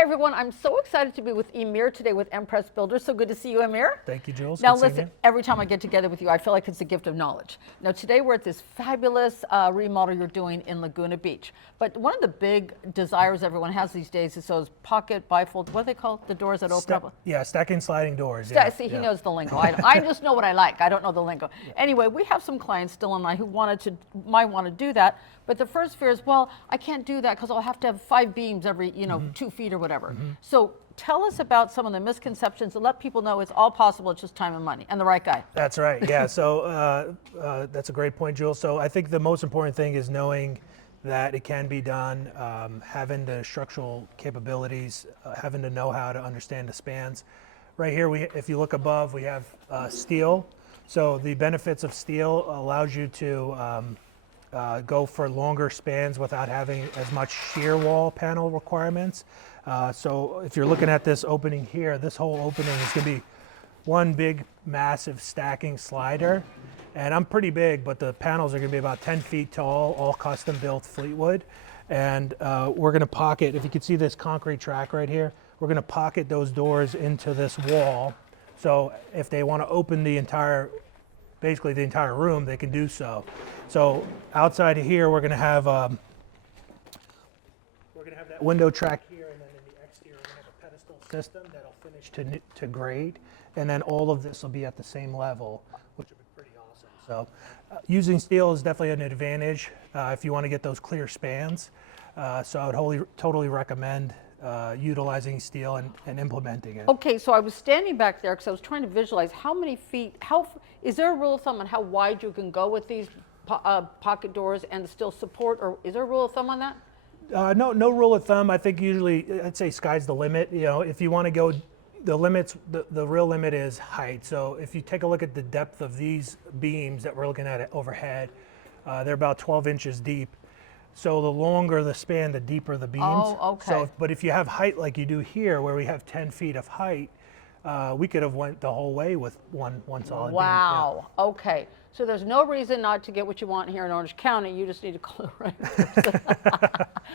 Hey everyone, I'm so excited to be with Imer today with Empress Builders. So good to see you, Imer. Thank you, Jules. Now Good seeing listen, you. every time I get together with you, I feel like it's a gift of knowledge. Now today we're at this fabulous remodel you're doing in Laguna Beach. But one of the big desires everyone has these days is those pocket bifold, what do they call the doors that open up? Yeah, stacking sliding doors. See, he knows the lingo. I just know what I like. I don't know the lingo. Anyway, we have some clients still in line who might want to do that. But the first fear is, well, I can't do that because I'll have to have 5 beams every, 2 feet or whatever. So tell us about some of the misconceptions and let people know it's all possible. It's just time and money and the right guy. That's right. Yeah. So that's a great point, Jules. So I think the most important thing is knowing that it can be done, having the structural capabilities, having the know-how to understand the spans. Right here, if you look above, we have steel. So the benefits of steel allows you to go for longer spans without having as much shear wall panel requirements. So if you're looking at this opening here, this whole opening is going to be one big massive stacking slider. And I'm pretty big, but the panels are going to be about 10 feet tall, all custom built Fleetwood. And we're going to pocket, if you can see this concrete track right here, we're going to pocket those doors into this wall. So if they want to open basically the entire room, they can do so. So outside of here, we're going to have that window track here, and then in the exterior, we're going to have a pedestal system that'll finish to grade, and then all of this will be at the same level, which will be pretty awesome. So using steel is definitely an advantage if you want to get those clear spans. So I would totally recommend utilizing steel and implementing it. Okay, so I was standing back there because I was trying to visualize how many feet, is there a rule of thumb on how wide you can go with these pocket doors and still support, or is there a rule of thumb on that? No rule of thumb. I think usually I'd say sky's the limit. If you want to go, the real limit is height. So if you take a look at the depth of these beams that we're looking at overhead, they're about 12 inches deep. So the longer the span, the deeper the beams. Oh, okay. But if you have height like you do here, where we have 10 feet of height, we could have went the whole way with one solid beam. Wow. Yeah. Okay. So there's no reason not to get what you want here in Orange County. You just need a clue, right?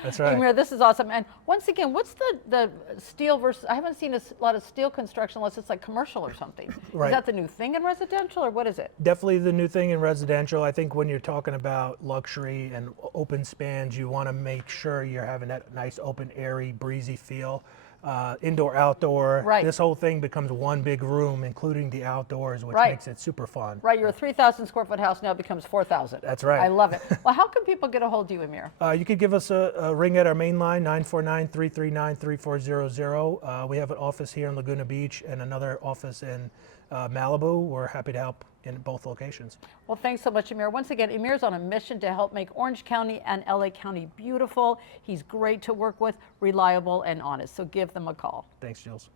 That's right. Imer, this is awesome. And once again, what's the steel versus? I haven't seen a lot of steel construction unless it's like commercial or something. Right. Is that the new thing in residential, or what is it? Definitely the new thing in residential. I think when you're talking about luxury and open spans, you want to make sure you're having that nice open, airy, breezy feel. Indoor, outdoor. Right. This whole thing becomes one big room, including the outdoors, which Right. makes it super fun. Right, your 3,000 square foot house now becomes 4,000. That's right. I love it. Well, how can people get a hold of you, Imer? You could give us a ring at our main line, 949-339-3400. We have an office here in Laguna Beach and another office in Malibu. We're happy to help in both locations. Well, thanks so much, Imer. Once again, Imer's on a mission to help make Orange County and LA County beautiful. He's great to work with, reliable and honest. So give them a call. Thanks, Jules.